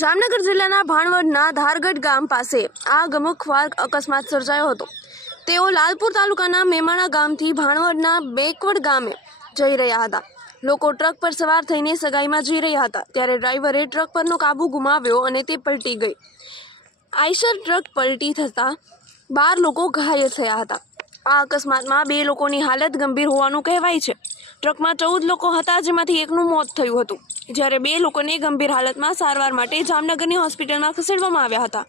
જામનગર જિલ્લાના ભાણવડના ધારગઢ ગામ પાસે આ ગમખ્વાર અકસ્માત સર્જાયો હતો। તેઓ લાલપુર તાલુકાના મેમાણા ગામથી ભાણવડના બેકવડ ગામે જઈ રહ્યા હતા। લોકો ટ્રક પર સવાર થઈને સગાઈમાં જઈ રહ્યા હતા ત્યારે ડ્રાઈવરે ટ્રક પરનો કાબુ ગુમાવ્યો અને તે પલટી ગઈ। આઈશર ટ્રક પલટી થતાં 12 લોકો ઘાયલ થયા હતા। આ અકસ્માતમાં 2 લોકોની હાલત ગંભીર હોવાનું કહેવાય છે। ટ્રકમાં 14 લોકો હતા, જેમાંથી એકનું મોત થયું હતું, જ્યારે 2 લોકોને ગંભીર હાલતમાં સારવાર માટે જામનગરની હોસ્પિટલમાં ખસેડવામાં આવ્યા હતા।